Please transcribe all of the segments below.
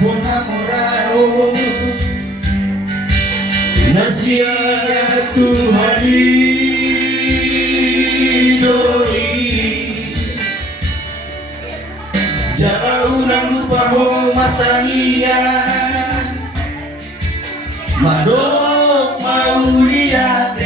por enamorado nacia Tuhan idoi jauh orang lupa matanya madok mau lihat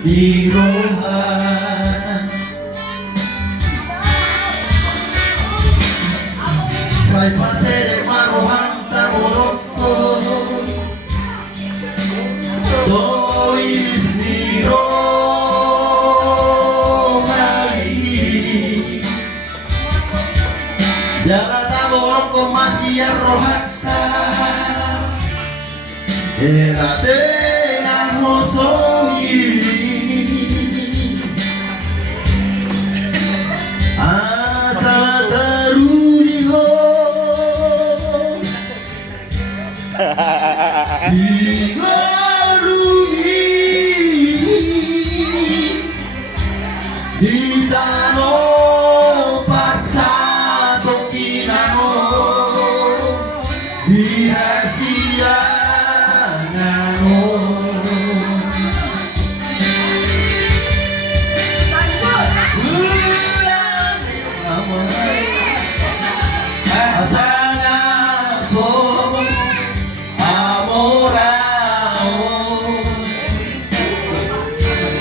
di rumah saya pasere marohan tamoroko dois niro ngai jalan tamoroko masih rohata erate anhosoi di tano passato kinano di hasianano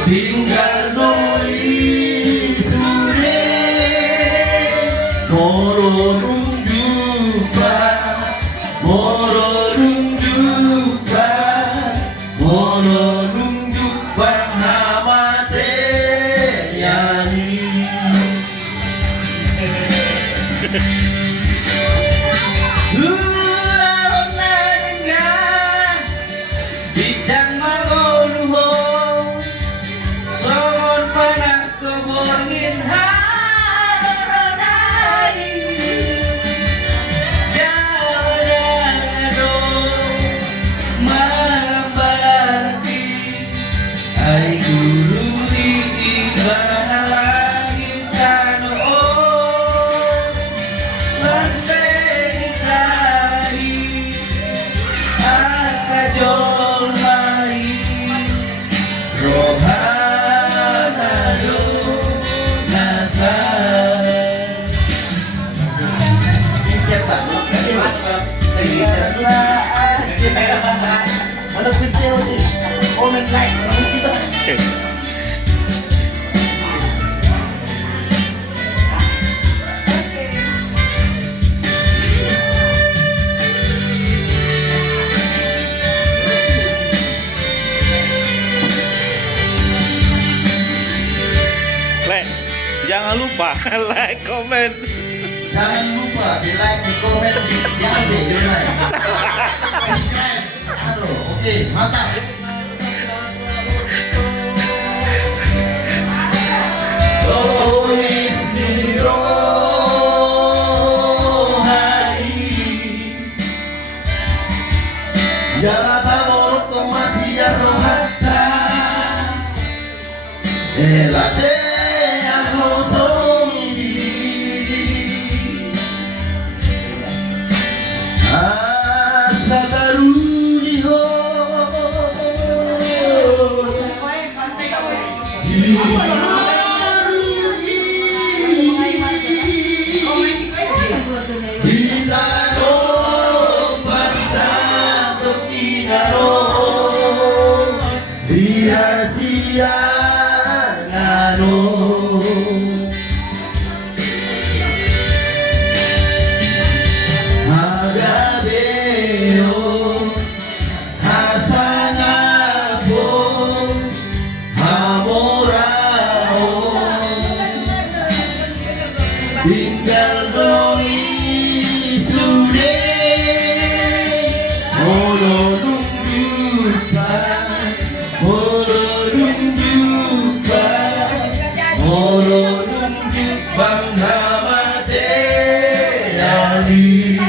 tinggal noi sure moro nunjukan hamate yani bicara ay guru di ibana langit kano lantai tari akajol mai rohanado nasa Walau video sih, komen like kita. Jangan lupa like, komen. Jangan lupa di like, di komen, di like. Subscribe. Aduh, oke, mantap. Dois niro hari jalata bolok masih rohata elate anhosoi asa taruni ho Ditano passato kinano di hasianano Agabeo Hasanapo Hamorao Panghamate Ali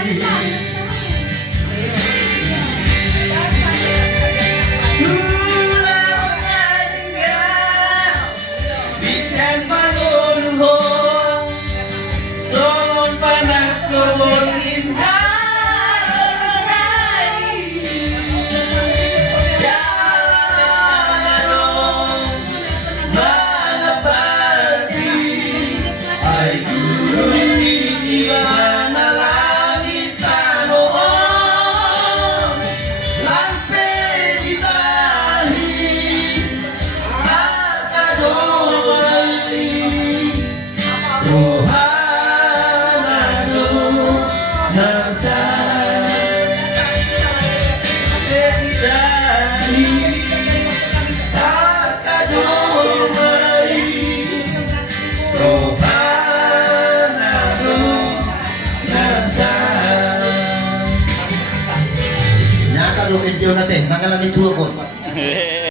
natin, nakalamig ko.